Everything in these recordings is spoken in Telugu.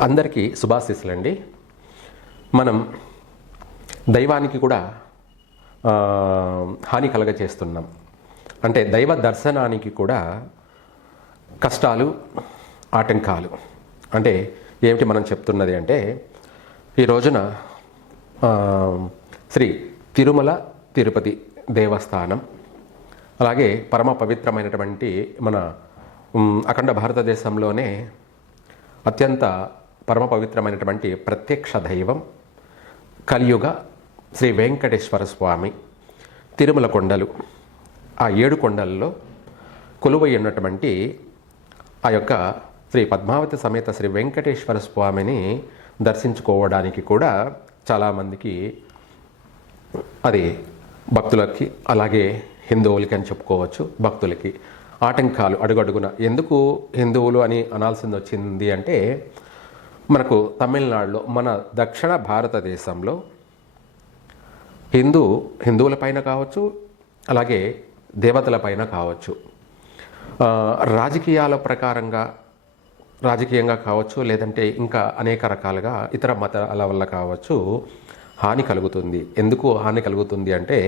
అందరికీ శుభాశీస్సులండి. మనం దైవానికి కూడా హాని కలగచేస్తున్నాం. అంటే దైవ దర్శనానికి కూడా కష్టాలు, ఆటంకాలు. అంటే ఏమిటి మనం చెప్తున్నది అంటే, ఈ రోజున శ్రీ తిరుమల తిరుపతి దేవస్థానం, అలాగే పరమ పవిత్రమైనటువంటి మన అఖండ భారతదేశంలోనే అత్యంత పరమ పవిత్రమైనటువంటి ప్రత్యక్ష దైవం కలియుగ శ్రీ వెంకటేశ్వర స్వామి తిరుమల కొండలు, ఆ 7 కొండల్లో కొలువై ఉన్నటువంటి ఆ యొక్క శ్రీ పద్మావతి సమేత శ్రీ వెంకటేశ్వర స్వామిని దర్శించుకోవడానికి కూడా చాలామందికి, అది భక్తులకి అలాగే హిందువులకి అని చెప్పుకోవచ్చు, భక్తులకి ఆటంకాలు అడుగడుగున. ఎందుకు హిందువులు అని అనాల్సింది వచ్చింది అంటే, మనకు తమిళనాడులో మన దక్షిణ భారతదేశంలో హిందువులపైన కావచ్చు, అలాగే దేవతలపైన కావచ్చు, రాజకీయంగా కావచ్చు, లేదంటే ఇంకా అనేక రకాలుగా ఇతర మతాల వల్ల కావచ్చు హాని కలుగుతుంది. ఎందుకు హాని కలుగుతుంది అంటే,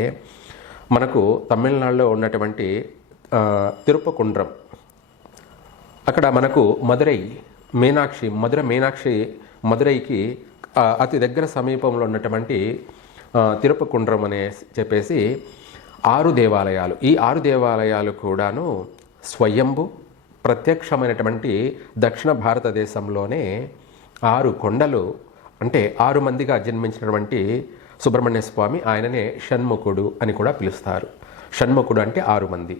మనకు తమిళనాడులో ఉన్నటువంటి తిరుపకుండ్రం, అక్కడ మనకు మదురై మదురైకి అతి దగ్గర సమీపంలో ఉన్నటువంటి తిరుపకుండ్రం అనే చెప్పేసి 6 దేవాలయాలు. ఈ 6 దేవాలయాలు కూడాను స్వయంభు ప్రత్యక్షమైనటువంటి దక్షిణ భారతదేశంలోనే 6 కొండలు, అంటే 6 మందిగా జన్మించినటువంటి సుబ్రహ్మణ్య స్వామి, ఆయననే షణ్ముఖుడు అని కూడా పిలుస్తారు. షణ్ముఖుడు అంటే 6 మంది,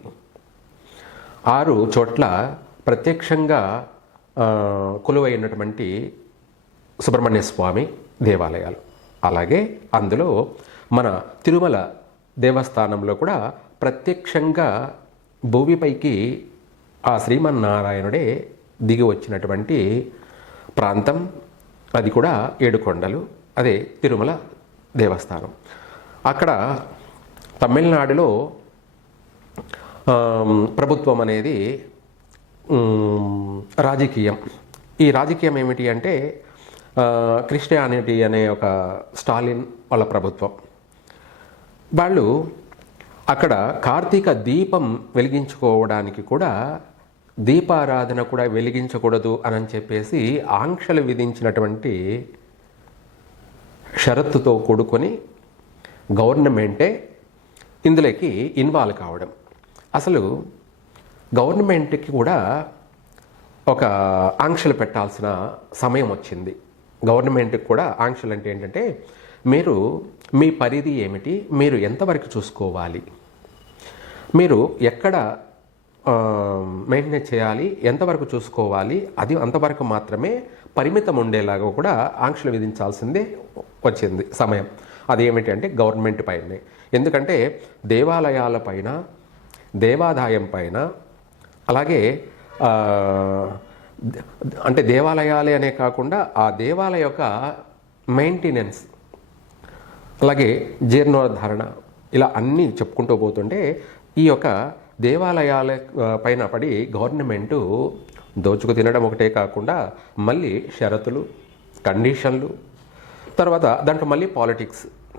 6 చోట్ల ప్రత్యక్షంగా కొలువైనటువంటి సుబ్రహ్మణ్య స్వామి దేవాలయాలు. అలాగే అందులో మన తిరుమల దేవస్థానంలో కూడా ప్రత్యక్షంగా భూమిపైకి ఆ శ్రీమన్నారాయణుడే దిగి వచ్చినటువంటి ప్రాంతం, అది కూడా 7 కొండలు, అదే తిరుమల దేవస్థానం. అక్కడ తమిళనాడులో ప్రభుత్వం అనేది రాజకీయం. ఈ రాజకీయం ఏమిటి అంటే, క్రిస్టియానిటీ అనే ఒక స్టాలిన్ వాళ్ళ ప్రభుత్వం. వాళ్ళు అక్కడ కార్తీక దీపం వెలిగించుకోవడానికి కూడా, దీపారాధన కూడా వెలిగించకూడదు అని చెప్పేసి ఆంక్షలు విధించినటువంటి షరతుతో కూడుకొని గవర్నమెంటే ఇందులోకి ఇన్వాల్వ్ కావడం. అసలు గవర్నమెంట్కి కూడా ఒక ఆంక్షలు పెట్టాల్సిన సమయం వచ్చింది. గవర్నమెంట్కి కూడా ఆంక్షలు అంటే ఏంటంటే, మీరు మీ పరిధి ఏమిటి, మీరు ఎంతవరకు చూసుకోవాలి, మీరు ఎక్కడ మెయింటైన్ చేయాలి, ఎంతవరకు చూసుకోవాలి, అది అంతవరకు మాత్రమే పరిమితం ఉండేలాగా కూడా ఆంక్షలు విధించాల్సిందే వచ్చింది సమయం. అదేమిటి అంటే గవర్నమెంట్ పైనే. ఎందుకంటే దేవాలయాల పైన, దేవాదాయం పైన, అలాగే అంటే దేవాలయాలే అనే కాకుండా ఆ దేవాలయ యొక్క మెయింటెనెన్స్, అలాగే జీర్ణోద్ధరణ, ఇలా అన్నీ చెప్పుకుంటూ పోతుంటే ఈ యొక్క దేవాలయాల పైన పడి గవర్నమెంటు దోచుకు తినడం ఒకటే కాకుండా మళ్ళీ షరతులు, కండిషన్లు, తర్వాత దాంట్లో మళ్ళీ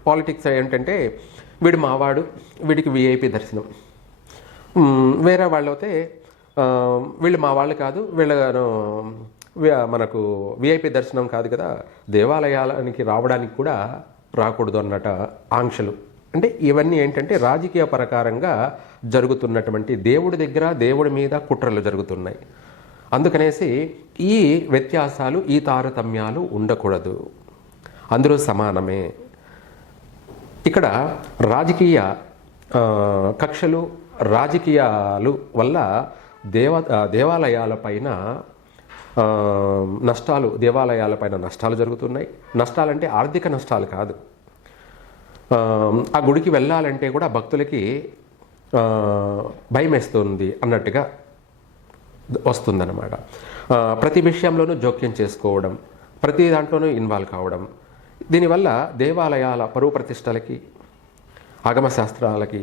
పాలిటిక్స్ ఏంటంటే, వీడు మావాడు, వీడికి విఐపి దర్శనం, వేరే వాళ్ళు అయితే వీళ్ళు మా వాళ్ళు కాదు, వీళ్ళను మనకు విఐపి దర్శనం కాదు కదా, దేవాలయానికి రావడానికి కూడా రాకూడదు అన్నట ఆంక్షలు. అంటే ఇవన్నీ ఏంటంటే రాజకీయ ప్రకారంగా జరుగుతున్నటువంటి, దేవుడి దగ్గర దేవుడి మీద కుట్రలు జరుగుతున్నాయి. అందుకనేసి ఈ వ్యత్యాసాలు, ఈ తారతమ్యాలు ఉండకూడదు, అందరూ సమానమే. ఇక్కడ రాజకీయ కక్షలు, రాజకీయాలు వల్ల దేవాలయాలపైన నష్టాలు జరుగుతున్నాయి. నష్టాలంటే ఆర్థిక నష్టాలు కాదు, ఆ గుడికి వెళ్ళాలంటే కూడా భక్తులకి భయం వేస్తుంది అన్నట్టుగా వస్తుందన్నమాట. ప్రతి విషయంలోనూ జోక్యం చేసుకోవడం, ప్రతి దాంట్లోనూ ఇన్వాల్వ్ కావడం, దీనివల్ల దేవాలయాల పరువు ప్రతిష్టలకి, ఆగమశాస్త్రాలకి,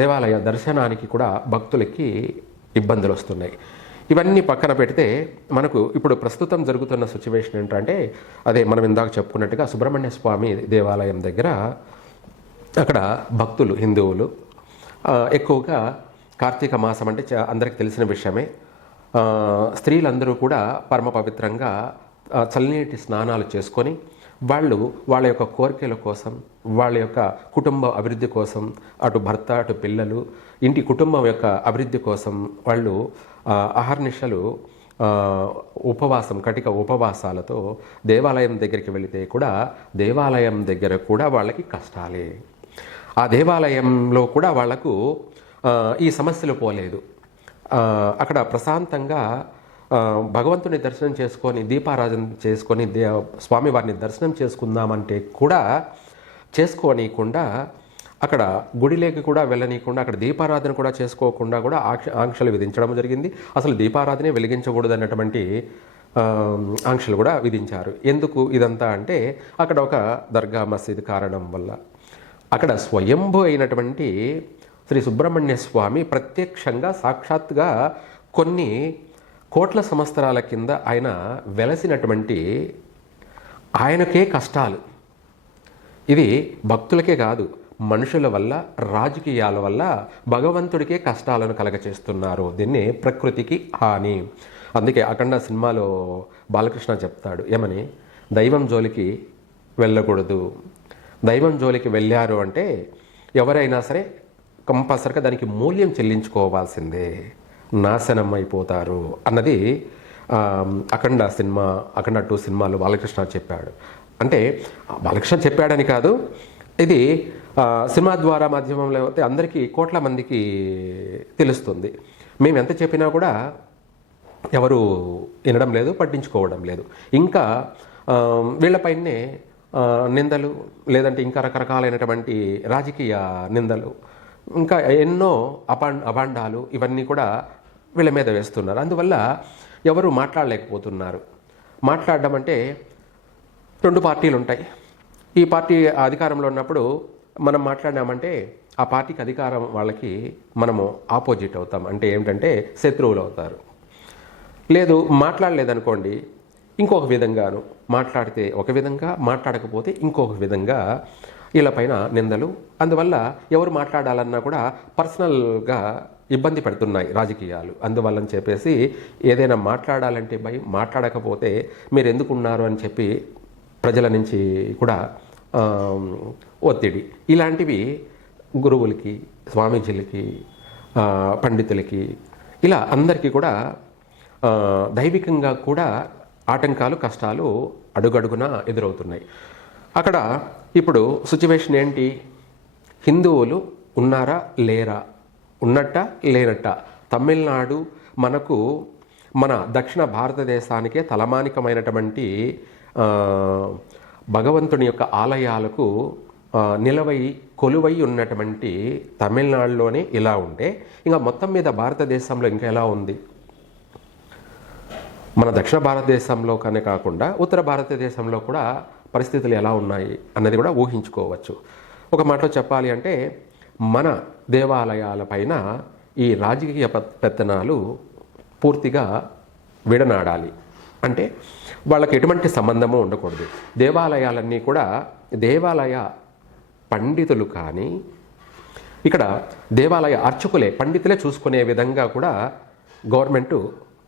దేవాలయ దర్శనానికి కూడా భక్తులకి ఇబ్బందులు వస్తున్నాయి. ఇవన్నీ పక్కన పెడితే మనకు ఇప్పుడు ప్రస్తుతం జరుగుతున్న సిచ్యువేషన్ ఏంటంటే అదే మనం ఇందాక చెప్పుకున్నట్టుగా సుబ్రహ్మణ్య స్వామి దేవాలయం దగ్గర అక్కడ భక్తులు హిందువులు ఎక్కువగా కార్తీక మాసం అంటే అందరికి తెలిసిన విషయమే. స్త్రీలందరూ కూడా పరమ పవిత్రంగా చల్లనీటి స్నానాలు చేసుకొని వాళ్ళ యొక్క కోరికల కోసం, వాళ్ళ యొక్క కుటుంబ అభివృద్ధి కోసం, అటు భర్త అటు పిల్లలు ఇంటి కుటుంబం యొక్క అభివృద్ధి కోసం వాళ్ళు అహర్నిశలు ఉపవాసం కటిక ఉపవాసాలతో దేవాలయం దగ్గరికి వెళితే కూడా దేవాలయం దగ్గర కూడా వాళ్ళకి కష్టాలే. ఆ దేవాలయంలో కూడా వాళ్లకు ఈ సమస్యలు పోలేదు. అక్కడ ప్రశాంతంగా భగవంతుని దర్శనం చేసుకొని దీపారాధన చేసుకొని స్వామివారిని దర్శనం చేసుకుందామంటే కూడా చేసుకోనీయకుండా, అక్కడ గుడిలోకి కూడా వెళ్ళనీయకుండా, అక్కడ దీపారాధన కూడా చేసుకోకుండా కూడా ఆంక్షలు విధించడం జరిగింది. అసలు దీపారాధనే వెలిగించకూడదు అన్నటువంటి ఆంక్షలు కూడా విధించారు. ఎందుకు ఇదంతా అంటే అక్కడ ఒక దర్గా మసీద్ కారణం వల్ల. అక్కడ స్వయంభూ అయినటువంటి శ్రీ సుబ్రహ్మణ్య స్వామి ప్రత్యక్షంగా సాక్షాత్గా కొన్ని కోట్ల సంవత్సరాల కింద ఆయన వెలసినటువంటి ఆయనకే కష్టాలు. ఇది భక్తులకే కాదు, మనుషుల వల్ల, రాజకీయాల వల్ల భగవంతుడికే కష్టాలను కలగచేస్తున్నారు. దీన్ని ప్రకృతికి హాని. అందుకే అఖండ సినిమాలో బాలకృష్ణ చెప్తాడు ఏమని, దైవం జోలికి వెళ్ళకూడదు. దైవం జోలికి వెళ్ళారు అంటే ఎవరైనా సరే కంపల్సరిగా దానికి మూల్యం చెల్లించుకోవాల్సిందే, నాశనం అయిపోతారు అన్నది అఖండ 2 సినిమాలు బాలకృష్ణ చెప్పాడు. అంటే బాలకృష్ణ చెప్పాడని కాదు, ఇది సినిమా ద్వారా మాధ్యమంలో అయితే అందరికీ కోట్ల మందికి తెలుస్తుంది. మేము ఎంత చెప్పినా కూడా ఎవరు వినడం లేదు, పట్టించుకోవడం లేదు. ఇంకా వీళ్ళపైనే నిందలు, లేదంటే ఇంకా రకరకాలైనటువంటి రాజకీయ నిందలు, ఇంకా ఎన్నో అభాండాలు ఇవన్నీ కూడా వీళ్ళ మీద వేస్తున్నారు. అందువల్ల ఎవరు మాట్లాడలేకపోతున్నారు. మాట్లాడడం అంటే 2 పార్టీలు ఉంటాయి. ఈ పార్టీ అధికారంలో ఉన్నప్పుడు మనం మాట్లాడినామంటే ఆ పార్టీకి అధికారం వాళ్ళకి మనము ఆపోజిట్ అవుతాం. అంటే ఏమిటంటే శత్రువులు అవుతారు. లేదు మాట్లాడలేదనుకోండి ఇంకొక విధంగాను, మాట్లాడితే ఒక విధంగా, మాట్లాడకపోతే ఇంకొక విధంగా వీళ్ళపైన నిందలు. అందువల్ల ఎవరు మాట్లాడాలన్నా కూడా పర్సనల్గా ఇబ్బంది పెడుతున్నాయి రాజకీయాలు. అందువల్లని చెప్పేసి ఏదైనా మాట్లాడాలంటే భయం, మాట్లాడకపోతే మీరు ఎందుకున్నారు అని చెప్పి ప్రజల నుంచి కూడా ఒత్తిడి. ఇలాంటివి గురువులకి, స్వామీజీలకి, పండితులకి, ఇలా అందరికీ కూడా దైవికంగా కూడా ఆటంకాలు, కష్టాలు అడుగడుగున ఎదురవుతున్నాయి. అక్కడ ఇప్పుడు సిచ్యువేషన్ ఏంటి? హిందువులు ఉన్నారా లేరా, ఉన్నట్ట లేనట్ట? తమిళనాడు మన దక్షిణ భారతదేశానికే తలమానికమైనటువంటి భగవంతుని యొక్క ఆలయాలకు నిలవై కొలువై ఉన్నటువంటి తమిళనాడులోనే ఇలా ఉంటే ఇంకా మొత్తం మీద భారతదేశంలో ఇంకా ఎలా ఉంది? మన దక్షిణ భారతదేశంలో కానీ కాకుండా ఉత్తర భారతదేశంలో కూడా పరిస్థితులు ఎలా ఉన్నాయి అన్నది కూడా ఊహించుకోవచ్చు. ఒక మాటలో చెప్పాలి అంటే మన దేవాలయాలపైన ఈ రాజకీయ పెత్తనాలు పూర్తిగా విడనాడాలి. అంటే వాళ్ళకి ఎటువంటి సంబంధము ఉండకూడదు. దేవాలయాలన్నీ కూడా దేవాలయ పండితులు కానీ, ఇక్కడ దేవాలయ అర్చకులే, పండితులే చూసుకునే విధంగా కూడా గవర్నమెంటు,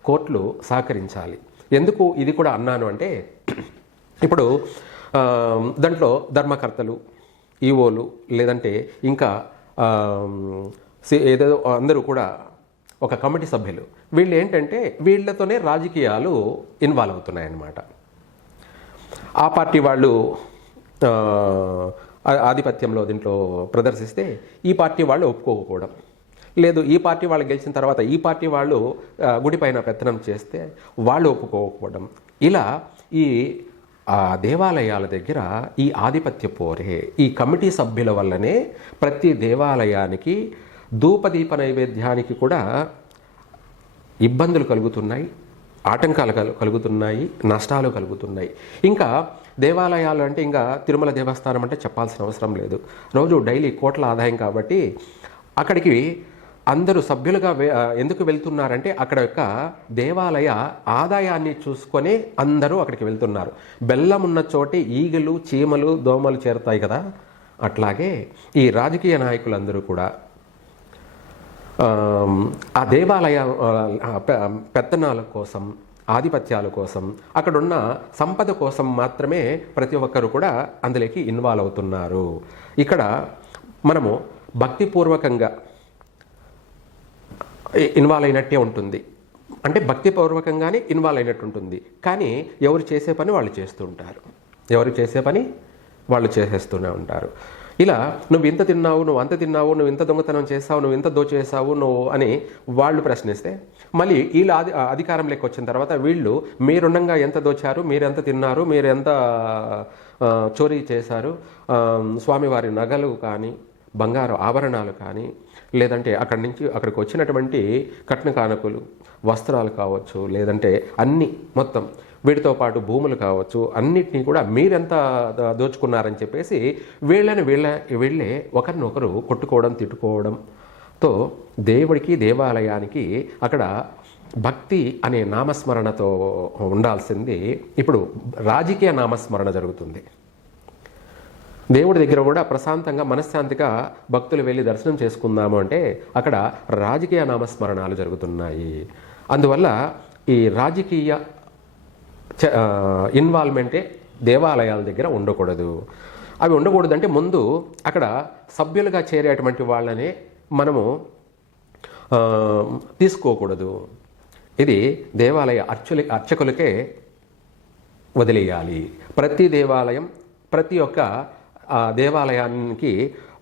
కోర్టులు సహకరించాలి. ఎందుకు ఇది కూడా అన్నాను అంటే ఇప్పుడు దాంట్లో ధర్మకర్తలు, ఈవోలు, లేదంటే ఇంకా ఏదో అందరూ కూడా ఒక కమిటీ సభ్యులు, వీళ్ళు ఏంటంటే వీళ్ళతోనే రాజకీయాలు ఇన్వాల్వ్ అవుతున్నాయన్నమాట. ఆ పార్టీ వాళ్ళు ఆధిపత్యంలో దీంట్లో ప్రదర్శిస్తే ఈ పార్టీ వాళ్ళు ఒప్పుకోకపోవడం, లేదు ఈ పార్టీ వాళ్ళు గెలిచిన తర్వాత ఈ పార్టీ వాళ్ళు గుడిపైన పెత్తనం చేస్తే వాళ్ళు ఒప్పుకోకపోవడం, ఇలా ఈ దేవాలయాల దగ్గర ఈ ఆధిపత్య పోరే, ఈ కమిటీ సభ్యుల వల్లనే ప్రతి దేవాలయానికి ధూపదీప నైవేద్యానికి కూడా ఇబ్బందులు కలుగుతున్నాయి, ఆటంకాలు కలుగుతున్నాయి, నష్టాలు కలుగుతున్నాయి. ఇంకా దేవాలయాలు అంటే ఇంకా తిరుమల దేవస్థానం అంటే చెప్పాల్సిన అవసరం లేదు. రోజు డైలీ కోట్ల ఆదాయం కాబట్టి అక్కడికి అందరూ సభ్యులుగా ఎందుకు వెళ్తున్నారంటే అక్కడ యొక్క దేవాలయ ఆదాయాన్ని చూసుకొని అందరూ అక్కడికి వెళ్తున్నారు. బెల్లం ఉన్న చోటే ఈగలు, చీమలు, దోమలు చేరుతాయి కదా, అట్లాగే ఈ రాజకీయ నాయకులందరూ కూడా ఆ దేవాలయ పెత్తనాల కోసం, ఆధిపత్యాల కోసం, అక్కడున్న సంపద కోసం మాత్రమే ప్రతి ఒక్కరు కూడా అందులోకి ఇన్వాల్వ్ అవుతున్నారు. ఇక్కడ మనము భక్తిపూర్వకంగా ఇన్వాల్వ్ అయినట్టే ఉంటుంది, అంటే భక్తిపూర్వకంగానే ఇన్వాల్వ్ అయినట్టు ఉంటుంది. కానీ ఎవరు చేసే పని వాళ్ళు చేస్తూ ఉంటారు, ఎవరు చేసే పని వాళ్ళు చేసేస్తూనే ఉంటారు. ఇలా నువ్వు ఇంత తిన్నావు, నువ్వు అంత తిన్నావు, నువ్వు ఇంత దొంగతనం చేసావు, నువ్వు ఇంత దోచేసావు నువ్వు అని వాళ్ళు ప్రశ్నిస్తే, మళ్ళీ వీళ్ళు అధికారంలోకి వచ్చిన తర్వాత వీళ్ళు మీరుండగా ఎంత దోచారు, మీరు ఎంత తిన్నారు, మీరు ఎంత చోరీ చేశారు, స్వామివారి నగలు కానీ, బంగారు ఆభరణాలు కానీ, లేదంటే అక్కడి నుంచి అక్కడికి వచ్చినటువంటి కట్న కానుకలు, వస్త్రాలు కావచ్చు, లేదంటే అన్నీ మొత్తం వీటితో పాటు భూములు కావచ్చు, అన్నిటినీ కూడా మీరెంత దోచుకున్నారని చెప్పేసి వీళ్ళే ఒకరినొకరు కొట్టుకోవడం, తిట్టుకోవడంతో దేవుడికి, దేవాలయానికి అక్కడ భక్తి అనే నామస్మరణతో ఉండాల్సింది ఇప్పుడు రాజకీయ నామస్మరణ జరుగుతుంది. దేవుడి దగ్గర కూడా ప్రశాంతంగా, మనశ్శాంతిగా భక్తులు వెళ్ళి దర్శనం చేసుకుందాము అంటే అక్కడ రాజకీయ నామస్మరణాలు జరుగుతున్నాయి. అందువల్ల ఈ రాజకీయ ఇన్వాల్వ్మెంటే దేవాలయాల దగ్గర ఉండకూడదు. అవి ఉండకూడదంటే ముందు అక్కడ సభ్యులుగా చేరేటువంటి వాళ్ళనే మనము తీసుకోకూడదు. ఇది దేవాలయ అర్చకులకే వదిలేయాలి. ప్రతి దేవాలయం, ప్రతి ఒక్క దేవాలయానికి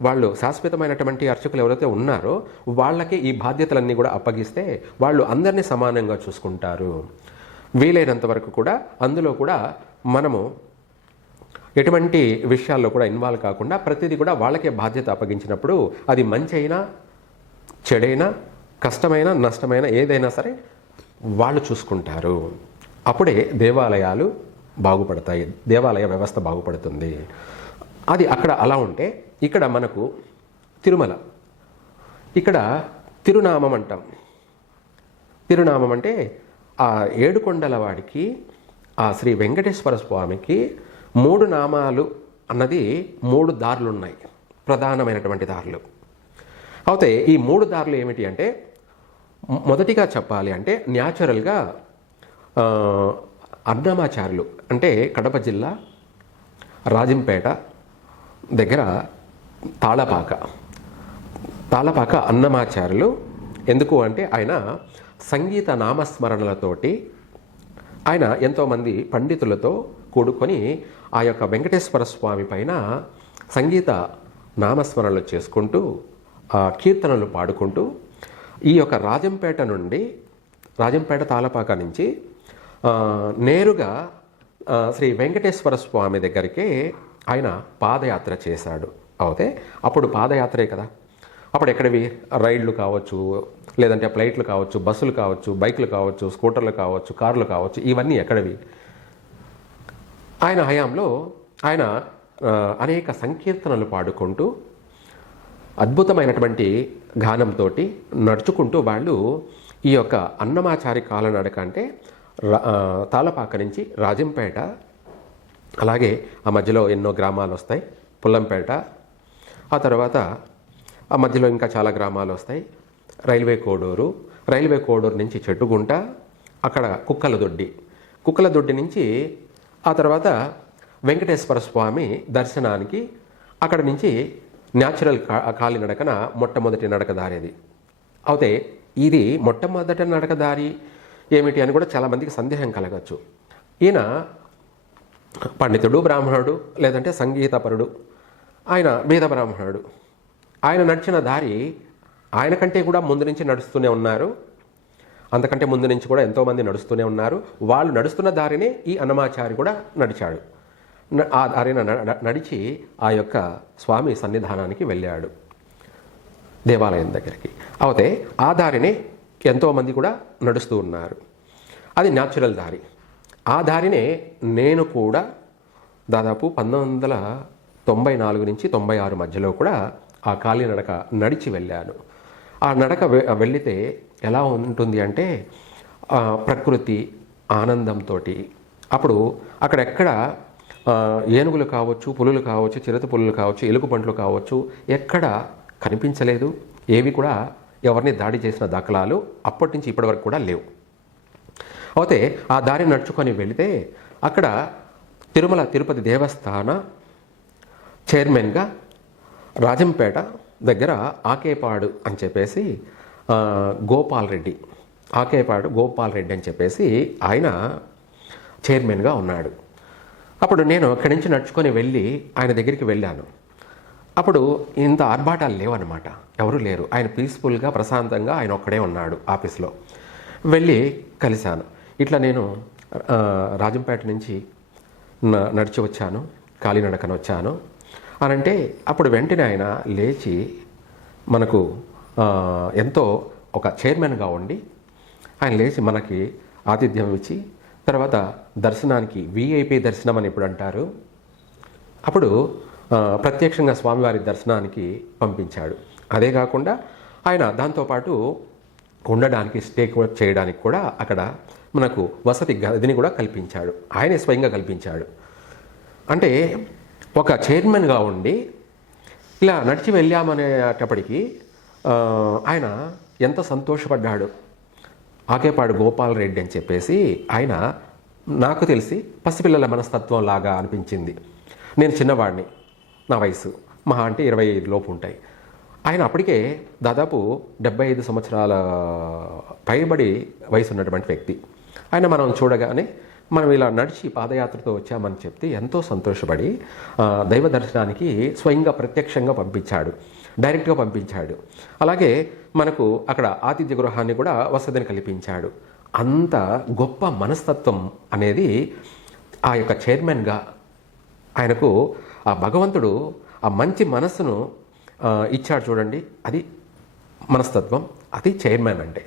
వాళ్ళు శాశ్వతమైనటువంటి అర్చకులు ఎవరైతే ఉన్నారో వాళ్ళకి ఈ బాధ్యతలన్నీ కూడా అప్పగిస్తే వాళ్ళు అందరినీ సమానంగా చూసుకుంటారు. వీలైనంత వరకు కూడా అందులో కూడా మనము ఎటువంటి విషయాల్లో కూడా ఇన్వాల్వ్ కాకుండా ప్రతిదీ కూడా వాళ్ళకే బాధ్యత అప్పగించినప్పుడు అది మంచి అయినా, చెడైనా, కష్టమైన, నష్టమైన ఏదైనా సరే వాళ్ళు చూసుకుంటారు. అప్పుడే దేవాలయాలు బాగుపడతాయి, దేవాలయ వ్యవస్థ బాగుపడుతుంది. అది అక్కడ అలా ఉంటే ఇక్కడ మనకు తిరుమల, ఇక్కడ తిరునామం అంటాం. తిరునామం అంటే ఆ ఏడుకొండల వాడికి, ఆ శ్రీ వెంకటేశ్వర స్వామికి 3 నామాలు అన్నది 3 దారులు ఉన్నాయి, ప్రధానమైనటువంటి దారులు. అయితే ఈ 3 దారులు ఏమిటి అంటే, మొదటిగా చెప్పాలి అంటే న్యాచురల్గా అన్నమాచార్యులు అంటే కడప జిల్లా రాజంపేట దగ్గర తాళపాక అన్నమాచార్యులు. ఎందుకు అంటే ఆయన సంగీత నామస్మరణలతోటి ఆయన ఎంతోమంది పండితులతో కూడుకొని ఆ యొక్క వెంకటేశ్వర స్వామి పైన సంగీత నామస్మరణలు చేసుకుంటూ, కీర్తనలు పాడుకుంటూ ఈ యొక్క రాజంపేట తాళపాక నుంచి నేరుగా శ్రీ వెంకటేశ్వర స్వామి దగ్గరికి ఆయన పాదయాత్ర చేశాడు. అయితే అప్పుడు పాదయాత్రే కదా, అప్పుడు ఎక్కడివి రైళ్లు కావచ్చు, లేదంటే ఫ్లైట్లు కావచ్చు, బస్సులు కావచ్చు, బైకులు కావచ్చు, స్కూటర్లు కావచ్చు, కార్లు కావచ్చు, ఇవన్నీ ఎక్కడివి? ఆయన హయాంలో ఆయన అనేక సంకీర్తనలు పాడుకుంటూ అద్భుతమైనటువంటి గానంతో నడుచుకుంటూ వాళ్ళు ఈ యొక్క అన్నమాచారి కాలనడక అంటే తాళపాక నుంచి రాజంపేట, అలాగే ఆ మధ్యలో ఎన్నో గ్రామాలు వస్తాయి, పుల్లంపేట, ఆ తర్వాత ఆ మధ్యలో ఇంకా చాలా గ్రామాలు వస్తాయి, రైల్వే కోడూరు నుంచి చెట్టుగుంట, అక్కడ కుక్కలదొడ్డి నుంచి ఆ తర్వాత వెంకటేశ్వర స్వామి దర్శనానికి అక్కడ నుంచి న్యాచురల్ కాలినడకన మొట్టమొదటి నడక దారి అది. అయితే ఇది మొట్టమొదటి నడక దారి ఏమిటి అని కూడా చాలామందికి సందేహం కలగచ్చు. ఈయన పండితుడు, బ్రాహ్మణుడు, లేదంటే సంగీతపరుడు, ఆయన వేద బ్రాహ్మణుడు. ఆయన నడిచిన దారి ఆయన కంటే కూడా ముందు నుంచి నడుస్తూనే ఉన్నారు, అంతకంటే ముందు నుంచి కూడా ఎంతోమంది నడుస్తూనే ఉన్నారు. వాళ్ళు నడుస్తున్న దారినే ఈ అన్నమాచారి కూడా నడిచాడు. ఆ దారిన నడిచి ఆ యొక్క స్వామి సన్నిధానానికి వెళ్ళాడు, దేవాలయం దగ్గరికి. అయితే ఆ దారినే ఎంతోమంది కూడా నడుస్తూ ఉన్నారు. అది న్యాచురల్ దారి. ఆ దారినే నేను కూడా దాదాపు 1994 నుంచి 96 మధ్యలో కూడా ఆ కాలినడక నడిచి వెళ్ళాను. ఆ నడక వెళితే ఎలా ఉంటుంది అంటే ప్రకృతి ఆనందంతో, అప్పుడు అక్కడెక్కడ ఏనుగులు కావచ్చు, పులులు కావచ్చు, చిరుత పులులు కావచ్చు, ఎలుగుబంట్లు కావచ్చు, ఎక్కడ కనిపించలేదు. ఏవి కూడా ఎవరిని దాడి చేసిన దాఖలాలు అప్పటి నుంచి ఇప్పటి వరకు కూడా లేవు. అయితే ఆ దారి నడుచుకొని వెళితే అక్కడ తిరుమల తిరుపతి దేవస్థాన చైర్మన్గా రాజంపేట దగ్గర ఆకేపాడు అని చెప్పేసి ఆకేపాడు గోపాల్ రెడ్డి అని చెప్పేసి ఆయన చైర్మన్గా ఉన్నాడు. అప్పుడు నేను అక్కడి నుంచి నడుచుకొని వెళ్ళి ఆయన దగ్గరికి వెళ్ళాను. అప్పుడు ఇంత ఆర్భాటాలు లేవన్నమాట, ఎవరు లేరు. ఆయన పీస్ఫుల్గా ప్రశాంతంగా ఆయన ఒక్కడే ఉన్నాడు ఆఫీస్లో. వెళ్ళి కలిశాను. ఇట్లా నేను రాజంపేట నుంచి నడిచి వచ్చాను, కాలినడకన వచ్చాను అని అంటే, అప్పుడు వెంటనే ఆయన లేచి మనకు ఎంతో ఒక చైర్మన్గా ఉండి ఆయన లేచి మనకి ఆతిథ్యం ఇచ్చి, తర్వాత దర్శనానికి విఐపి దర్శనం అని ఇప్పుడు అంటారు, అప్పుడు ప్రత్యక్షంగా స్వామివారి దర్శనానికి పంపించాడు. అదే కాకుండా ఆయన దాంతోపాటు ఉండడానికి స్టే చేయడానికి కూడా అక్కడ మనకు వసతి గదిని కూడా కల్పించాడు. ఆయనే స్వయంగా కల్పించాడు. అంటే ఒక చైర్మన్గా ఉండి ఇలా నడిచి వెళ్ళామనేటప్పటికీ ఆయన ఎంత సంతోషపడ్డాడు. ఆకేపాడు గోపాల్ రెడ్డి అని చెప్పేసి ఆయన, నాకు తెలిసి పసిపిల్లల మనస్తత్వం లాగా అనిపించింది. నేను చిన్నవాడిని, నా వయసు మహా అంటే 25 లోపు ఉంటాయి. ఆయన అప్పటికే దాదాపు 75 సంవత్సరాల పైబడి వయసు ఉన్నటువంటి వ్యక్తి. ఆయన మనం చూడగానే మనం ఇలా నడిచి పాదయాత్రతో వచ్చామని చెప్తే ఎంతో సంతోషపడి దైవ దర్శనానికి స్వయంగా ప్రత్యక్షంగా పంపించాడు, డైరెక్ట్గా పంపించాడు. అలాగే మనకు అక్కడ ఆతిథ్య గృహాన్ని కూడా వసతిని కల్పించాడు. అంత గొప్ప మనస్తత్వం అనేది ఆ యొక్క చైర్మన్గా ఆయనకు ఆ భగవంతుడు ఆ మంచి మనస్సును ఇచ్చాడు చూడండి. అది మనస్తత్వం, అది చైర్మన్ అంటే.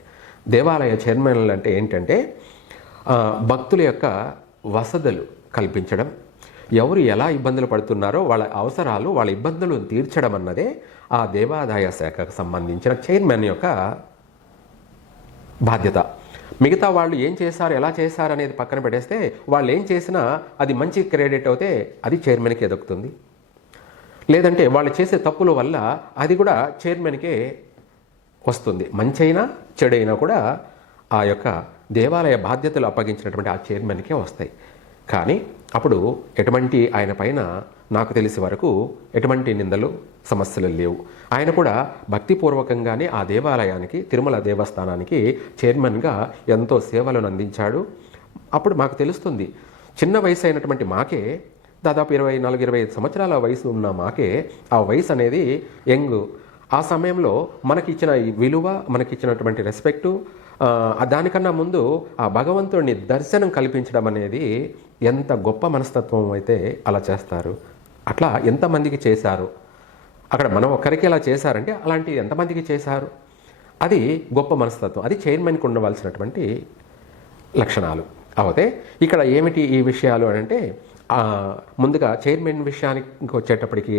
దేవాలయ చైర్మన్లు అంటే ఏంటంటే భక్తుల యొక్క వసతులు కల్పించడం, ఎవరు ఎలా ఇబ్బందులు పడుతున్నారో వాళ్ళ అవసరాలు, వాళ్ళ ఇబ్బందులను తీర్చడం అన్నదే ఆ దేవాదాయ శాఖకు సంబంధించిన చైర్మన్ యొక్క బాధ్యత. మిగతా వాళ్ళు ఏం చేశారు, ఎలా చేశారు అనేది పక్కన పెట్టేస్తే, వాళ్ళు ఏం చేసినా అది మంచి క్రెడిట్ అవుతే అది చైర్మన్కే దక్కుతుంది. లేదంటే వాళ్ళు చేసే తప్పుల వల్ల అది కూడా చైర్మన్కే వస్తుంది. మంచైనా చెడైనా కూడా ఆ యొక్క దేవాలయ బాధ్యతలు అప్పగించినటువంటి ఆ చైర్మన్కే వస్తాయి. కానీ అప్పుడు ఎటువంటి ఆయన పైన నాకు తెలిసి వరకు ఎటువంటి నిందలు సమస్యలు లేవు. ఆయన కూడా భక్తిపూర్వకంగానే ఆ దేవాలయానికి, తిరుమల దేవస్థానానికి చైర్మన్గా ఎంతో సేవలను అందించాడు. అప్పుడు మాకు తెలుస్తుంది, చిన్న వయసు అయినటువంటి మాకే, దాదాపు 24-25 సంవత్సరాల వయసు ఉన్న మాకే ఆ వయసు అనేది యంగ్. ఆ సమయంలో మనకిచ్చిన ఈ విలువ, మనకిచ్చినటువంటి రెస్పెక్టు, దానికన్నా ముందు ఆ భగవంతుడిని దర్శనం కల్పించడం అనేది ఎంత గొప్ప మనస్తత్వం అయితే అలా చేస్తారు. అట్లా ఎంతమందికి చేశారు. అక్కడ మనం ఒక్కరికి ఎలా చేశారంటే అలాంటి ఎంతమందికి చేశారు. అది గొప్ప మనస్తత్వం, అది చైర్మన్కి ఉండవలసినటువంటి లక్షణాలు. అయితే ఇక్కడ ఏమిటి ఈ విషయాలు అని అంటే, ముందుగా చైర్మన్ విషయానికి వచ్చేటప్పటికి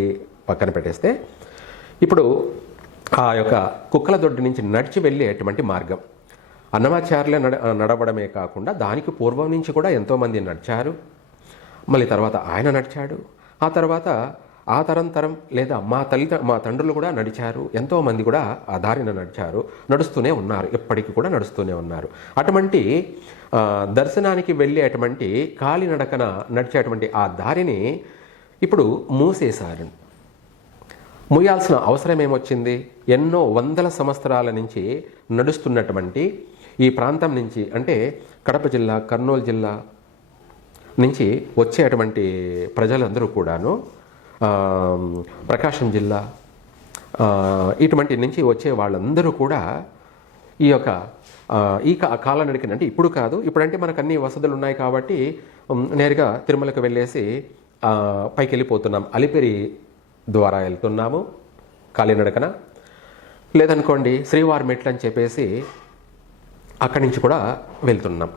పక్కన పెట్టేస్తే, ఇప్పుడు ఆ యొక్క కుక్కల దొడ్డి నుంచి నడిచి వెళ్ళేటువంటి మార్గం, అన్నమాచార్యులే నడవడమే కాకుండా దానికి పూర్వం నుంచి కూడా ఎంతోమంది నడిచారు. మళ్ళీ తర్వాత ఆయన నడిచాడు. ఆ తర్వాత ఆ తరం లేదా మా తండ్రులు కూడా నడిచారు. ఎంతోమంది కూడా ఆ దారిన నడిచారు, నడుస్తూనే ఉన్నారు, ఎప్పటికీ కూడా నడుస్తూనే ఉన్నారు. అటువంటి దర్శనానికి వెళ్ళేటువంటి కాలినడకన నడిచేటువంటి ఆ దారిని ఇప్పుడు మూసేశారు. మూయాల్సిన అవసరం ఏమొచ్చింది? ఎన్నో వందల సంవత్సరాల నుంచి నడుస్తున్నటువంటి ఈ ప్రాంతం నుంచి, అంటే కడప జిల్లా, కర్నూలు జిల్లా నుంచి వచ్చేటువంటి ప్రజలందరూ కూడాను, ప్రకాశం జిల్లా ఇటువంటి నుంచి వచ్చే వాళ్ళందరూ కూడా ఈ యొక్క ఈ కాలనడికని, అంటే ఇప్పుడు కాదు, ఇప్పుడంటే మనకు అన్ని వసతులు ఉన్నాయి కాబట్టి నేరుగా తిరుమలకు వెళ్ళేసి పైకి వెళ్ళిపోతున్నాం. అలిపిరి ద్వారా వెళ్తున్నాము కాలినడకన. లేదనుకోండి శ్రీవారి మెట్లు అని చెప్పేసి అక్కడి నుంచి కూడా వెళ్తున్నాం.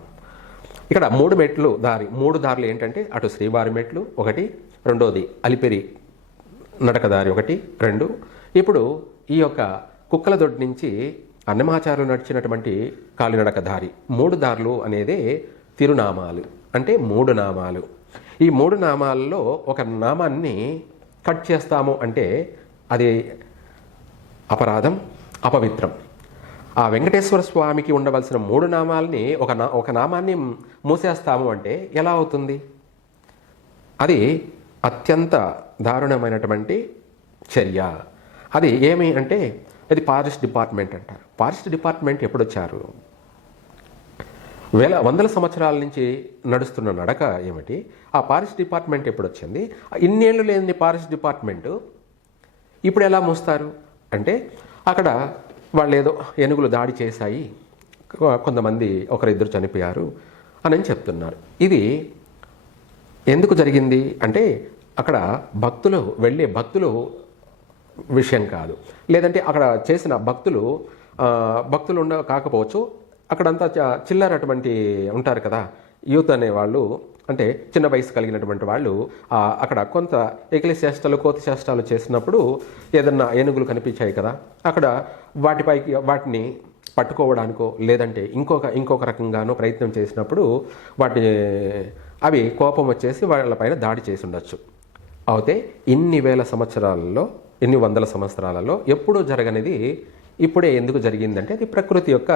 ఇక్కడ 3 మెట్లు దారి, 3 దారులు ఏంటంటే, అటు శ్రీవారి మెట్లు ఒకటి, రెండోది అలిపిరి నడక దారి ఒకటి, 2. ఇప్పుడు ఈ యొక్క కుక్కల దొడ్డి నుంచి అన్నమాచార్యులు నడిచినటువంటి కాలినడక దారి, 3 దారులు అనేదే తిరునామాలు. అంటే 3 నామాలు. ఈ 3 నామాలలో ఒక నామాన్ని కట్ చేస్తాము అంటే అది అపరాధం, అపవిత్రం. ఆ వెంకటేశ్వర స్వామికి ఉండవలసిన 3 నామాలని ఒక నామాన్ని మూసేస్తాము అంటే ఎలా అవుతుంది? అది అత్యంత దారుణమైనటువంటి చర్య. అది ఏమి అంటే అది ఫారెస్ట్ డిపార్ట్మెంట్ అంటారు. ఫారెస్ట్ డిపార్ట్మెంట్ ఎప్పుడు వచ్చారు? వందల సంవత్సరాల నుంచి నడుస్తున్న నడక ఏమిటి? ఆ ఫారెస్ట్ డిపార్ట్మెంట్ ఎప్పుడు వచ్చింది? ఇన్నేళ్ళు లేని ఫారెస్ట్ డిపార్ట్మెంటు ఇప్పుడు ఎలా మోస్తారు అంటే అక్కడ వాళ్ళు ఏదో ఏనుగులు దాడి చేశాయి, కొంతమంది ఒకరిద్దరు చనిపోయారు అని చెప్తున్నారు. ఇది ఎందుకు జరిగింది అంటే అక్కడ వెళ్ళే భక్తులు విషయం కాదు, లేదంటే అక్కడ చేసిన భక్తులు కాకపోవచ్చు. అక్కడంతా చిల్లర అటువంటి ఉంటారు కదా, యూత్ అనేవాళ్ళు, అంటే చిన్న వయసు కలిగినటువంటి వాళ్ళు అక్కడ కొంత ఎకిలి చేష్టలు, కోతి చేష్టాలు చేసినప్పుడు ఏదన్నా ఏనుగులు కనిపించాయి కదా, అక్కడ వాటిని పట్టుకోవడానికో లేదంటే ఇంకొక రకంగానో ప్రయత్నం చేసినప్పుడు అవి కోపం వచ్చేసి వాళ్ళపైన దాడి చేసి ఉండొచ్చు. అయితే ఇన్ని వందల సంవత్సరాలలో ఎప్పుడూ జరగనిది ఇప్పుడే ఎందుకు జరిగిందంటే అది ప్రకృతి యొక్క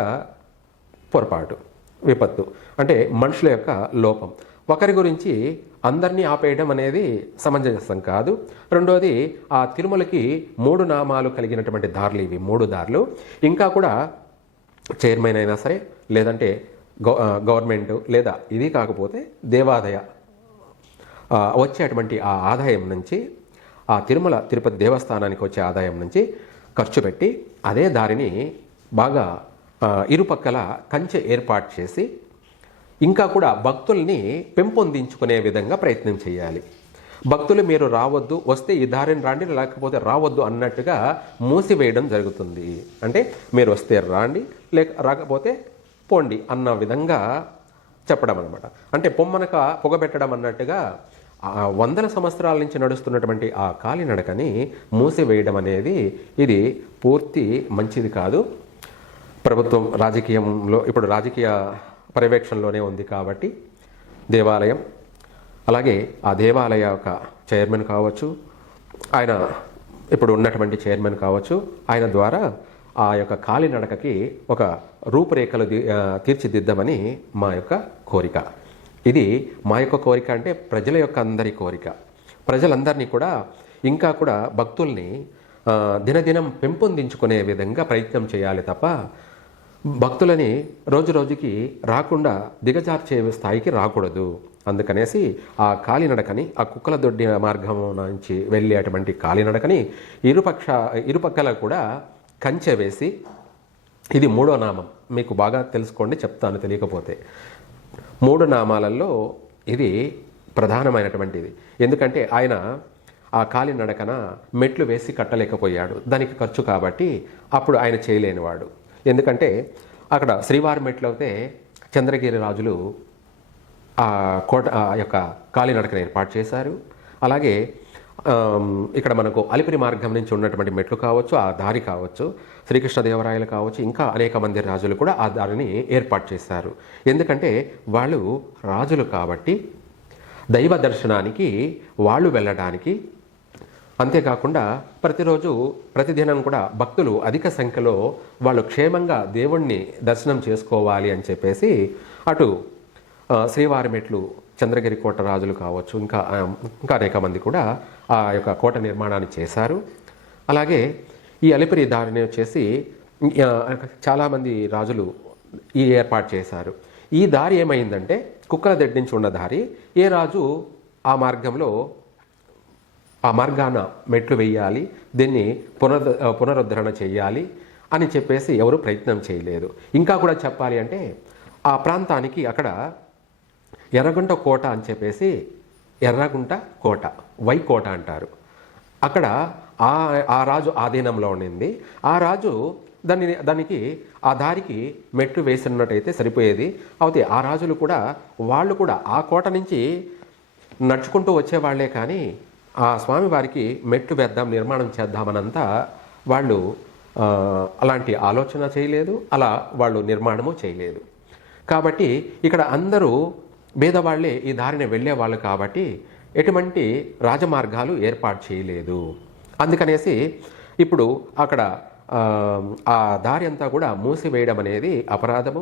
పొరపాటు, విపత్తు, అంటే మనుషుల యొక్క లోపం. ఒకరి గురించి అందరినీ ఆపేయడం అనేది సమంజసం కాదు. రెండోది ఆ తిరుమలకి 3 నామాలు కలిగినటువంటి దారులు ఇవి, 3 దారులు. ఇంకా కూడా చైర్మన్ అయినా సరే, లేదంటే గవర్నమెంట్, లేదా ఇది కాకపోతే దేవాదాయ వచ్చేటువంటి ఆ ఆదాయం నుంచి, ఆ తిరుపతి దేవస్థానానికి వచ్చే ఆదాయం నుంచి ఖర్చు పెట్టి అదే దారిని బాగా ఇరుపక్కల కంచె ఏర్పాటు చేసి ఇంకా కూడా భక్తుల్ని పెంపొందించుకునే విధంగా ప్రయత్నం చేయాలి. భక్తులు మీరు రావద్దు, వస్తే ఈ దారిని రాండి, లేకపోతే రావద్దు అన్నట్టుగా మూసివేయడం జరుగుతుంది. అంటే మీరు వస్తే రాండి, రాకపోతే పోండి అన్న విధంగా చెప్పడం అనమాట. అంటే పొమ్మనక పొగబెట్టడం అన్నట్టుగా వందల సంవత్సరాల నుంచి నడుస్తున్నటువంటి ఆ కాలినడకని మూసివేయడం అనేది ఇది పూర్తి మంచిది కాదు. ప్రభుత్వం రాజకీయంలో ఇప్పుడు రాజకీయ పర్యవేక్షణలోనే ఉంది కాబట్టి దేవాలయం, అలాగే ఆ దేవాలయ యొక్క చైర్మన్ కావచ్చు, ఆయన ఇప్పుడు ఉన్నటువంటి చైర్మన్ కావచ్చు, ఆయన ద్వారా ఆ యొక్క కాలినడకకి ఒక రూపురేఖలు తీర్చిదిద్దామని మా యొక్క కోరిక. ఇది మా యొక్క కోరిక అంటే ప్రజల యొక్క అందరి కోరిక. ప్రజలందరినీ కూడా ఇంకా కూడా భక్తుల్ని దినదినం పెంపొందించుకునే విధంగా ప్రయత్నం చేయాలి తప్ప భక్తులని రోజు రోజుకి రాకుండా దిగజార్చే స్థాయికి రాకూడదు. అందుకనేసి ఆ కాలినడకని, ఆ కుక్కల దొడ్డి మార్గం నుంచి వెళ్ళేటువంటి కాలినడకని ఇరుపక్కల కూడా కంచె వేసి, ఇది 3వ నామం, మీకు బాగా తెలుసుకోండి, చెప్తాను తెలియకపోతే. 3 నామాలలో ఇది ప్రధానమైనటువంటిది. ఎందుకంటే ఆయన ఆ కాలినడకన మెట్లు వేసి కట్టలేకపోయాడు, దానికి ఖర్చు కాబట్టి అప్పుడు ఆయన చేయలేనివాడు. ఎందుకంటే అక్కడ శ్రీవారి మెట్లు అయితే చంద్రగిరి రాజులు ఆ యొక్క కాలినడకను ఏర్పాటు చేశారు. అలాగే ఇక్కడ మనకు అలిపిరి మార్గం నుంచి ఉన్నటువంటి మెట్లు కావచ్చు, ఆ దారి కావచ్చు, శ్రీకృష్ణదేవరాయలు కావచ్చు, ఇంకా అనేక మంది రాజులు కూడా ఆ దారిని ఏర్పాటు చేశారు. ఎందుకంటే వాళ్ళు రాజులు కాబట్టి దైవ దర్శనానికి వాళ్ళు వెళ్ళడానికి, అంతేకాకుండా ప్రతిదినం కూడా భక్తులు అధిక సంఖ్యలో వాళ్ళు క్షేమంగా దేవుణ్ణి దర్శనం చేసుకోవాలి అని చెప్పేసి అటు శ్రీవారి మెట్లు చంద్రగిరి కోట రాజులు కావచ్చు, ఇంకా అనేక మంది కూడా ఆ యొక్క కోట నిర్మాణాన్ని చేశారు. అలాగే ఈ అలిపిరి దారిని వచ్చేసి చాలామంది రాజులు ఈ ఏర్పాటు చేశారు. ఈ దారి ఏమైందంటే కుక్కల దొడ్డి నుంచి ఉన్న దారి, ఏ రాజు ఆ మార్గాన మెట్లు వేయాలి, దీన్ని పునరుద్ధరణ చేయాలి అని చెప్పేసి ఎవరు ప్రయత్నం చేయలేదు. ఇంకా కూడా చెప్పాలి అంటే ఆ ప్రాంతానికి అక్కడ ఎర్రగుంట కోట అని చెప్పేసి, ఎర్రగుంట కోట, వైకోట అంటారు, అక్కడ ఆ రాజు ఆధీనంలో ఉండింది. ఆ రాజు దానికి ఆ దారికి మెట్లు వేసినట్టయితే సరిపోయేది. అయితే ఆ రాజులు కూడా వాళ్ళు కూడా ఆ కోట నుంచి నడుచుకుంటూ వచ్చేవాళ్లే, కానీ ఆ స్వామివారికి మెట్లు వేద్దాం, నిర్మాణం చేద్దామనంతా వాళ్ళు అలాంటి ఆలోచన చేయలేదు, అలా వాళ్ళు నిర్మాణము చేయలేదు. కాబట్టి ఇక్కడ అందరూ పేదవాళ్లే ఈ దారిని వెళ్ళేవాళ్ళు కాబట్టి ఎటువంటి రాజమార్గాలు ఏర్పాటు చేయలేదు. అందుకనేసి ఇప్పుడు అక్కడ ఆ దారి అంతా కూడా మూసివేయడం అనేది అపరాధము.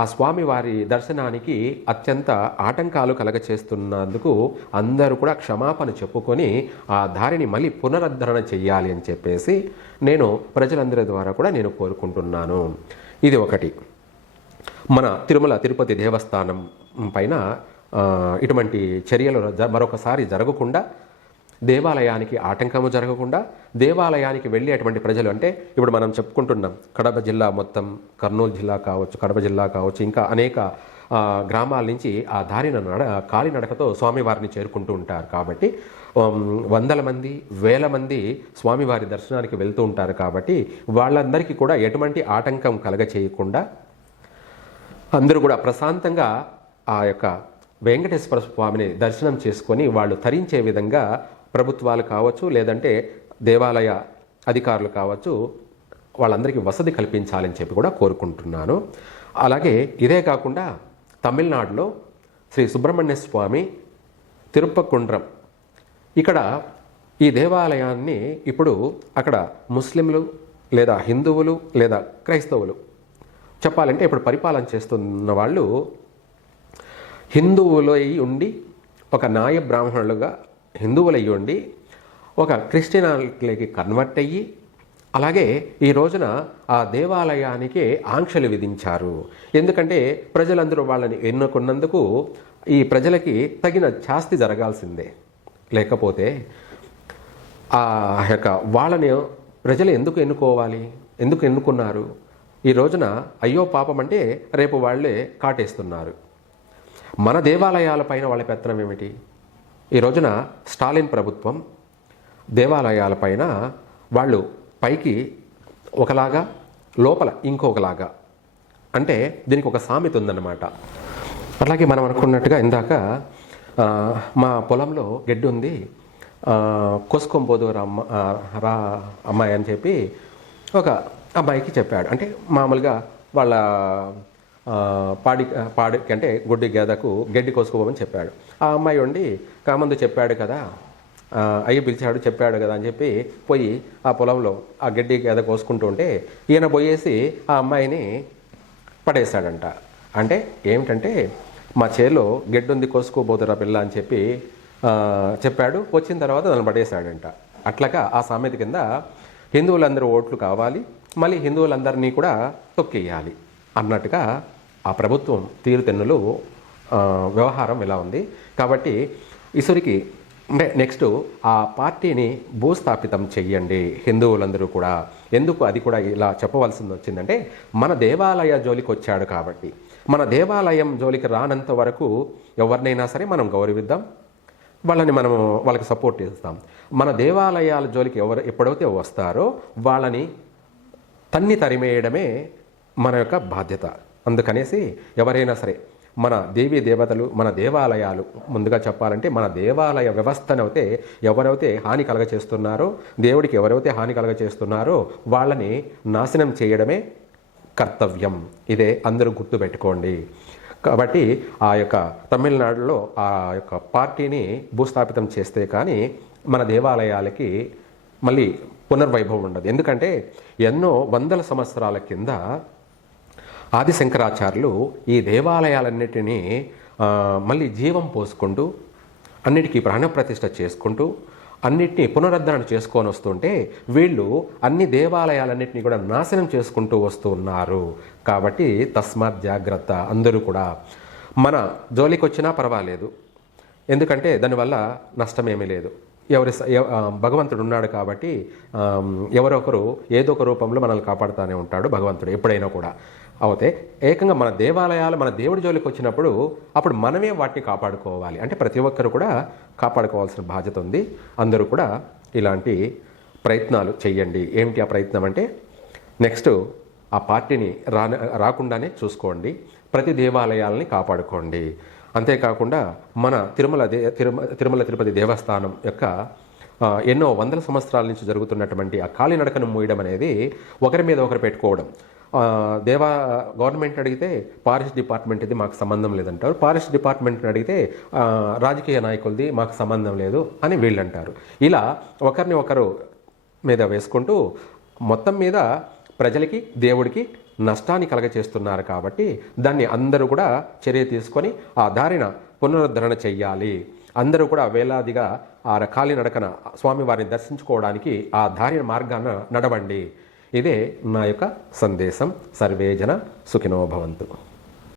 ఆ స్వామివారి దర్శనానికి అత్యంత ఆటంకాలు కలగచేస్తున్నందుకు అందరూ కూడా క్షమాపణ చెప్పుకొని ఆ దారిని మళ్ళీ పునరుద్ధరణ చెయ్యాలి అని చెప్పేసి నేను ప్రజలందరి ద్వారా కూడా నేను కోరుకుంటున్నాను. ఇది ఒకటి. మన తిరుమల తిరుపతి దేవస్థానం పైన ఇటువంటి చర్యలు మరొకసారి జరగకుండా, దేవాలయానికి ఆటంకము జరగకుండా, దేవాలయానికి వెళ్ళేటువంటి ప్రజలు అంటే ఇప్పుడు మనం చెప్పుకుంటున్నాం కడప జిల్లా మొత్తం, కర్నూలు జిల్లా కావచ్చు, కడప జిల్లా కావచ్చు, ఇంకా అనేక గ్రామాల నుంచి ఆ దారిన కాలినడకతో స్వామివారిని చేరుకుంటూ ఉంటారు. కాబట్టి వందల మంది, వేల మంది స్వామివారి దర్శనానికి వెళ్తూ ఉంటారు. కాబట్టి వాళ్ళందరికీ కూడా ఎటువంటి ఆటంకం కలగచేయకుండా అందరూ కూడా ప్రశాంతంగా ఆ యొక్క వెంకటేశ్వర స్వామిని దర్శనం చేసుకొని వాళ్ళు తరించే విధంగా ప్రభుత్వాలు కావచ్చు, లేదంటే దేవాలయ అధికారులు కావచ్చు, వాళ్ళందరికీ వసతి కల్పించాలని చెప్పి కూడా కోరుకుంటున్నాను. అలాగే ఇదే కాకుండా తమిళనాడులో శ్రీ సుబ్రహ్మణ్య స్వామి తిరుప్పకుండ్రం, ఇక్కడ ఈ దేవాలయాన్ని ఇప్పుడు అక్కడ ముస్లింలు లేదా హిందువులు లేదా క్రైస్తవులు చెప్పాలంటే ఇప్పుడు పరిపాలన చేస్తున్న వాళ్ళు హిందువులై ఉండి ఒక నాయ బ్రాహ్మణులుగా హిందువులై ఉండి ఒక క్రిస్టియానిటీకి కన్వర్ట్ అయ్యి, అలాగే ఈ రోజున ఆ దేవాలయానికి ఆంక్షలు విధించారు. ఎందుకంటే ప్రజలందరూ వాళ్ళని ఎన్నుకున్నందుకు ఈ ప్రజలకి తగిన శాస్తి జరగాల్సిందే. లేకపోతే ఆ యొక్క వాళ్ళని ప్రజలు ఎందుకు ఎన్నుకోవాలి, ఎందుకు ఎన్నుకున్నారు? ఈ రోజున అయ్యో పాపం అంటే రేపు వాళ్ళే కాటేస్తున్నారు. మన దేవాలయాలపైన వాళ్ళ పెత్తనం ఏమిటి? ఈ రోజున స్టాలిన్ ప్రభుత్వం దేవాలయాలపైన వాళ్ళు పైకి ఒకలాగా లోపల ఇంకొకలాగా, అంటే దీనికి ఒక సామెత ఉందన్నమాట. అట్లాగే మనం అనుకున్నట్టుగా ఇందాక మా పొలంలో గడ్డి ఉంది, కోసుకొంపోదు రా అమ్మాయి అని చెప్పి ఒక అమ్మాయికి చెప్పాడు. అంటే మామూలుగా వాళ్ళ పాడికి అంటే గొడ్డి గేదకు గడ్డి కోసుకోమని చెప్పాడు. ఆ అమ్మాయి ఉండి కామందు చెప్పాడు కదా, అయ్యి పిలిచాడు చెప్పాడు కదా అని చెప్పి పోయి ఆ పొలంలో ఆ గడ్డి గేద కోసుకుంటూ ఉంటే ఈయన పోయేసి ఆ అమ్మాయిని పడేశాడంట. అంటే ఏమిటంటే మా చేలో గడ్డి ఉంది కోసుకోబోతురా పిల్ల అని చెప్పి చెప్పాడు. వచ్చిన తర్వాత నన్ను పడేశాడంట. అట్లాగా ఆ సామెత కింద హిందువులందరూ ఓట్లు కావాలి, మళ్ళీ హిందువులందరినీ కూడా తొక్కేయాలి అన్నట్టుగా ఆ ప్రభుత్వం తీరుతెన్నులు వ్యవహారం ఇలా ఉంది. కాబట్టి ఇసురికి నెక్స్ట్ ఆ పార్టీని భూస్థాపితం చెయ్యండి హిందువులందరూ కూడా. ఎందుకు అది కూడా ఇలా చెప్పవలసింది వచ్చిందంటే, మన దేవాలయ జోలికి వచ్చాడు కాబట్టి, మన దేవాలయం జోలికి రానంత వరకు ఎవరినైనా సరే మనం గౌరవిద్దాం, వాళ్ళకి సపోర్ట్ ఇస్తాం. మన దేవాలయాల జోలికి ఎప్పుడైతే వస్తారో వాళ్ళని తరిమేయడమే మన యొక్క బాధ్యత. అందుకనేసి ఎవరైనా సరే మన దేవీ దేవతలు, మన దేవాలయాలు, ముందుగా చెప్పాలంటే మన దేవాలయ వ్యవస్థనైతే ఎవరైతే హాని కలగచేస్తున్నారో, దేవుడికి ఎవరైతే హాని కలగచేస్తున్నారో వాళ్ళని నాశనం చేయడమే కర్తవ్యం. ఇదే అందరూ గుర్తుపెట్టుకోండి. కాబట్టి ఆ యొక్క తమిళనాడులో ఆ యొక్క పార్టీని భూస్థాపితం చేస్తే కానీ మన దేవాలయాలకి మళ్ళీ పునర్వైభవం ఉండదు. ఎందుకంటే ఎన్నో వందల సంవత్సరాల కింద ఆది శంకరాచార్యులు ఈ దేవాలయాలన్నిటినీ మళ్ళీ జీవం పోసుకుంటూ, అన్నిటికీ ప్రాణప్రతిష్ఠ చేసుకుంటూ, అన్నిటినీ పునరుద్ధరణ చేసుకొని వస్తుంటే వీళ్ళు అన్ని దేవాలయాలన్నింటినీ కూడా నాశనం చేసుకుంటూ వస్తూ ఉన్నారు. కాబట్టి తస్మాత్ జాగ్రత్త. అందరూ కూడా మన జోలికి వచ్చినా పర్వాలేదు, ఎందుకంటే దానివల్ల నష్టమేమీ లేదు. భగవంతుడు ఉన్నాడు కాబట్టి ఎవరొకరు ఏదో ఒక రూపంలో మనల్ని కాపాడుతూనే ఉంటాడు భగవంతుడు ఎప్పుడైనా కూడా. అయితే ఏకంగా మన దేవాలయాలు మన దేవుడి జోలికి వచ్చినప్పుడు అప్పుడు మనమే వాటిని కాపాడుకోవాలి. అంటే ప్రతి ఒక్కరు కూడా కాపాడుకోవాల్సిన బాధ్యత ఉంది. అందరూ కూడా ఇలాంటి ప్రయత్నాలు చెయ్యండి. ఏమిటి ఆ ప్రయత్నం అంటే, నెక్స్ట్ ఆ పార్టీని రాకుండానే చూసుకోండి, ప్రతి దేవాలయాలని కాపాడుకోండి. అంతేకాకుండా మన తిరుమల తిరుపతి దేవస్థానం యొక్క ఎన్నో వందల సంవత్సరాల నుంచి జరుగుతున్నటువంటి ఆ కాలినడకను మూయడం అనేది ఒకరి మీద ఒకరు పెట్టుకోవడం. గవర్నమెంట్ అడిగితే ఫారెస్ట్ డిపార్ట్మెంట్ ఇది మాకు సంబంధం లేదంటారు, ఫారెస్ట్ డిపార్ట్మెంట్ని అడిగితే రాజకీయ నాయకులది మాకు సంబంధం లేదు అని వీళ్ళు అంటారు. ఇలా ఒకరిని ఒకరు మీద వేసుకుంటూ మొత్తం మీద ప్రజలకి దేవుడికి నష్టాన్ని కలగచేస్తున్నారు. కాబట్టి దాన్ని అందరూ కూడా చర్య తీసుకొని ఆ దారిన పునరుద్ధరణ చెయ్యాలి. అందరూ కూడా వేలాదిగా ఆ కాలినడకన స్వామివారిని దర్శించుకోవడానికి ఆ దారిన మార్గాన నడవండి. ఇదే నా యొక్క సందేశం. సర్వే జన సుఖినో భవంతు.